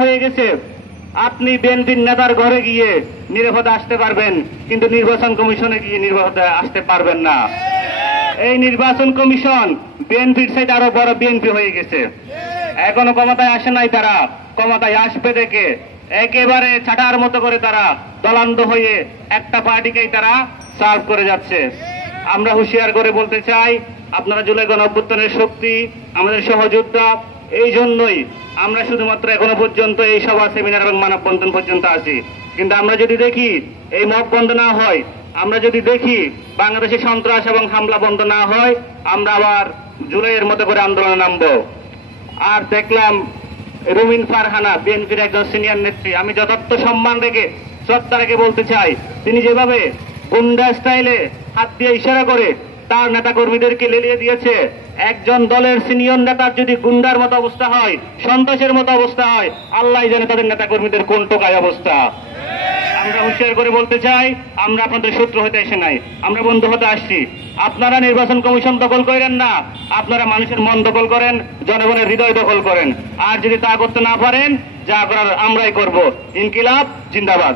হয়ে গেছে, আপনি বিএনপির নেতার ঘরে গিয়ে নিরাপদে আসতে পারবেন, কিন্তু নির্বাচন কমিশনে গিয়ে নিরাপদে আসতে পারবেন না। এই নির্বাচন কমিশন বিএনপির সাইড আরো বড় বিএনপি হয়ে গেছে। এখনো ক্ষমতায় আসে নাই, তারা ক্ষমতায় আসবে দেখে একেবারে ছাটার মতো করে তারা দলান্ধ হয়ে একটা পার্টিকেই তারা সার্ভ করে যাচ্ছে। আমরা হুঁশিয়ার করে বলতে চাই, আপনারা জুলাই গণঅভ্যুত্থানের শক্তি, আমাদের সহযোদ্ধা, এই জন্যই আমরা শুধুমাত্র এখনো পর্যন্ত এই সভা, সেমিনার এবং মানববন্ধন পর্যন্ত আছি। কিন্তু আমরা যদি দেখি এই মব বন্ধ না হয়, আমরা যদি দেখি বাংলাদেশে সন্ত্রাস এবং হামলা বন্ধ না হয়, আমরা আবার জুলাইয়ের মতো করে আন্দোলনে নামবো। আর দেখলাম রুমিন ফারহানা, বিএনপির একজন সিনিয়র নেত্রী, আমি যথার্থ সম্মান রেখে শ্রদ্ধা রেখে বলতে চাই, তিনি যেভাবে গুন্ডা স্টাইলে হাত দিয়ে ইশারা করে তার নেতা কর্মীদেরকে লেলিয়ে দিয়েছে, একজন দলের সিনিয়র নেতার যদি গুন্ডার মতো অবস্থা হয়, সন্ত্রাসের মতো অবস্থা হয়, আল্লাহ জানে তাদের নেতা কর্মীদের কোন টোকায় অবস্থা। আমরা হুঁশিয়ার করে বলতে চাই, আমরা আপনাদের শত্রু হতে এসে নাই, আমরা বন্ধু হতে আসছি। আপনারা নির্বাচন কমিশন দখল করেন না, আপনারা মানুষের মন দখল করেন, জনগণের হৃদয় দখল করেন। আর যদি তা করতে না পারেন, যা করার আমরাই করব। ইনকিলাব জিন্দাবাদ।